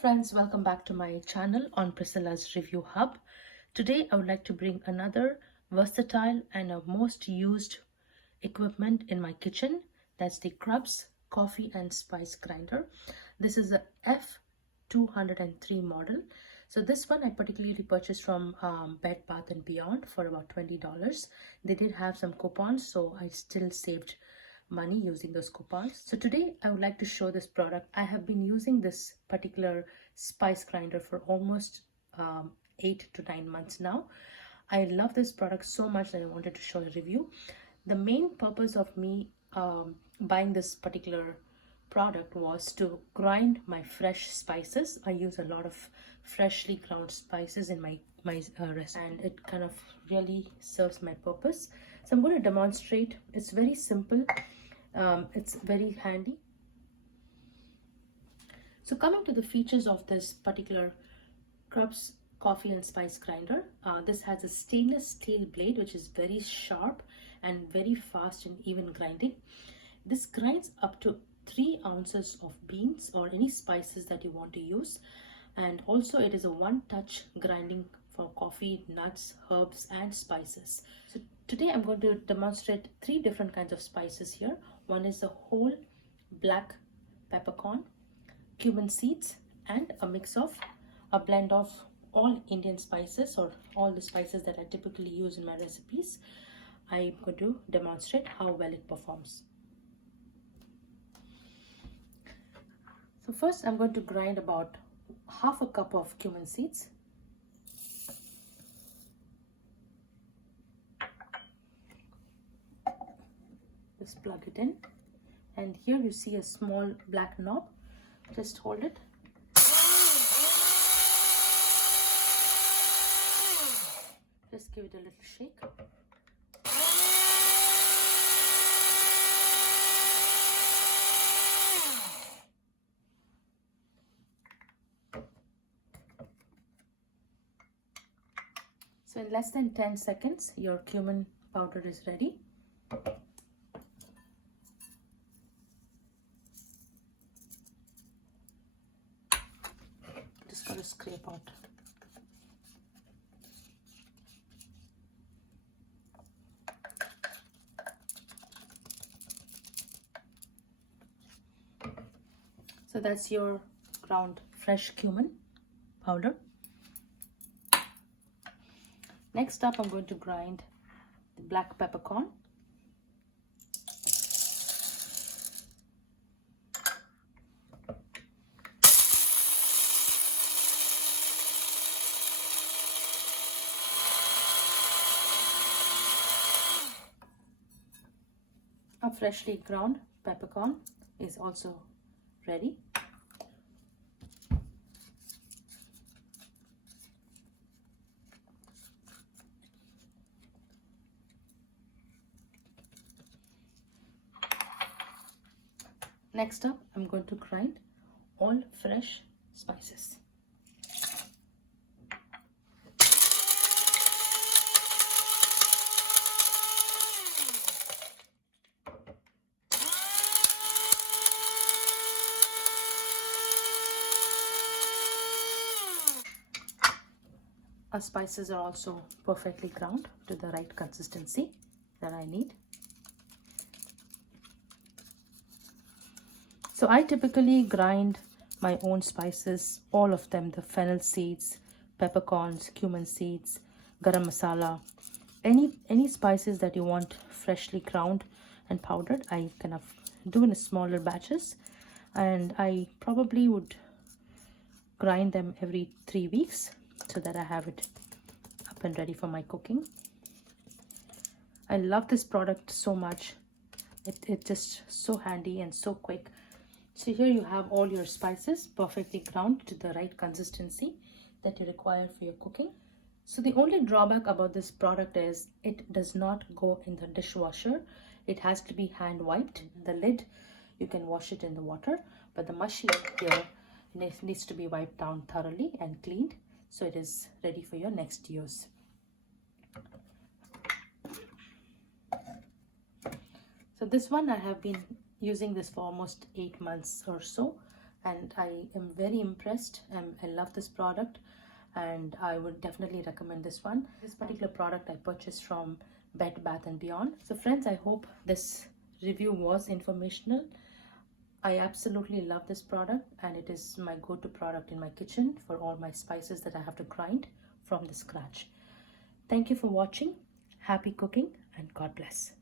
friends, welcome back to my channel on Priscilla's Review Hub. Today I would like to bring another versatile and a most used equipment in my kitchen. That's the KRUPS Coffee and Spice Grinder. This is a F203 model. So this one I particularly purchased from Bed Bath & Beyond for about $20. They did have some coupons, so I still saved money using those coupons. So today I would like to show this product. I have been using this particular spice grinder for almost 8 to 9 months now. I love this product so much that I wanted to show a review. The main purpose of me buying this particular product was to grind my fresh spices. I use a lot of freshly ground spices in my recipe, and it kind of really serves my purpose. So I'm going to demonstrate. It's very simple. It's very handy. So coming to the features of this particular KRUPS coffee and spice grinder, this has a stainless steel blade which is very sharp and very fast and even grinding. This grinds up to 3 ounces of beans or any spices that you want to use, and also it is a one-touch grinding for coffee, nuts, herbs and spices. So today I'm going to demonstrate 3 different kinds of spices here. One is the whole black peppercorn, cumin seeds, and a blend of all Indian spices or all the spices that I typically use in my recipes. I'm going to demonstrate how well it performs. So first I'm going to grind about half a cup of cumin seeds. Just plug it in, and here you see a small black knob. Just hold it. Just give it a little shake. So in less than 10 seconds, your cumin powder is ready. Just got to scrape out. So that's your ground fresh cumin powder. Next up, I'm going to grind the black peppercorn. A freshly ground peppercorn is also ready. Next up, I'm going to grind all fresh spices. Our spices are also perfectly ground to the right consistency that I need. So I typically grind my own spices, all of them, the fennel seeds, peppercorns, cumin seeds, garam masala, any spices that you want freshly ground and powdered, I kind of do in smaller batches, and I probably would grind them every 3 weeks so that I have it up and ready for my cooking. I love this product so much. It's just so handy and so quick. So here you have all your spices perfectly ground to the right consistency that you require for your cooking. So the only drawback about this product is it does not go in the dishwasher. It has to be hand wiped. The lid, you can wash it in the water, but the machine here needs to be wiped down thoroughly and cleaned so it is ready for your next use. So this one, I have been using this for almost 8 months or so. and I am very impressed. I love this product, and I would definitely recommend this one. This particular product I purchased from Bed Bath and Beyond. So friends, I hope this review was informational. I absolutely love this product, and it is my go-to product in my kitchen for all my spices that I have to grind from the scratch. Thank you for watching. Happy cooking, and God bless.